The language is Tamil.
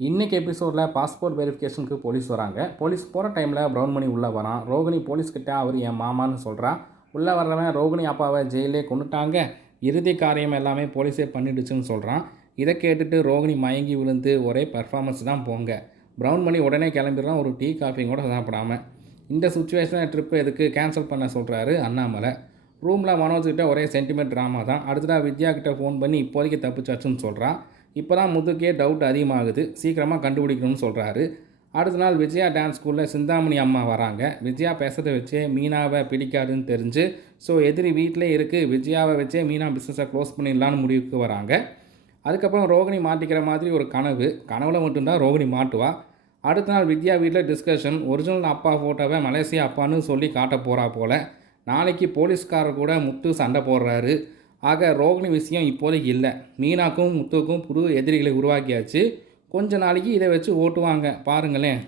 இன்றைக்கி எபிசோடில் பாஸ்போர்ட் வெரிஃபிகேஷனுக்கு போலீஸ் வராங்க. போலீஸ் போகிற டைமில் ப்ரௌன் மணி உள்ளே வரான். ரோகிணி போலீஸ்கிட்ட அவர் என் மாமான்னு சொல்கிறான். உள்ளே வர்றவன் ரோகிணி அப்பாவை ஜெயிலே கொண்டுட்டாங்க, இறுதி காரியம் எல்லாமே போலீஸே பண்ணிடுச்சுன்னு சொல்கிறான். இதை கேட்டுட்டு ரோகிணி மயங்கி விழுந்து ஒரே பர்ஃபார்மன்ஸ் தான் போங்க. ப்ரௌன் மணி உடனே கிளம்பிடுறான், ஒரு டீ காஃபி கூட சாப்பிடாம. இந்த சுச்சுவேஷனில் ட்ரிப்பு எதுக்கு கேன்சல் பண்ண சொல்கிறாரு அண்ணாமலை. ரூமில் மனோஜ்கிட்ட ஒரே சென்டிமெண்ட் ட்ராமா தான். அடுத்ததாக வித்யா கிட்ட ஃபோன் பண்ணி இப்போதைக்கு தப்பிச்சாச்சுன்னு சொல்கிறான். இப்போ தான் முதுக்கே டவுட் அதிகமாகுது, சீக்கிரமாக கண்டுபிடிக்கணும்னு சொல்கிறாரு. அடுத்த நாள் விஜயா டான்ஸ் ஸ்கூலில் சிந்தாமணி அம்மா வராங்க. விஜயா பேசுறதை வச்சே மீனாவை பிடிக்காதுன்னு தெரிஞ்சு எதிரி வீட்டிலே இருக்குது, விஜயாவை வச்சே மீனா பிஸ்னஸை க்ளோஸ் பண்ணிடலான்னு முடிவுக்கு வராங்க. அதுக்கப்புறம் ரோகிணி மாட்டிக்கிற மாதிரி ஒரு கனவுல மட்டும்தான் ரோகிணி மாட்டுவா. அடுத்த நாள் வித்யா வீட்டில் டிஸ்கஷன். ஒரிஜினல் அப்பா ஃபோட்டோவை மலேசியா அப்பான்னு சொல்லி காட்ட போகிறா போல். நாளைக்கு போலீஸ்காரர் கூட முத்து சண்டை போடுறாரு. ஆக ரோகிணி விஷயம் இப்போதைக்கு இல்லை. மீனாக்கும் முத்துக்கும் புது எதிரிகளை உருவாக்கியாச்சு. கொஞ்ச நாளைக்கு இதை வச்சு ஓட்டுவாங்க பாருங்களேன்.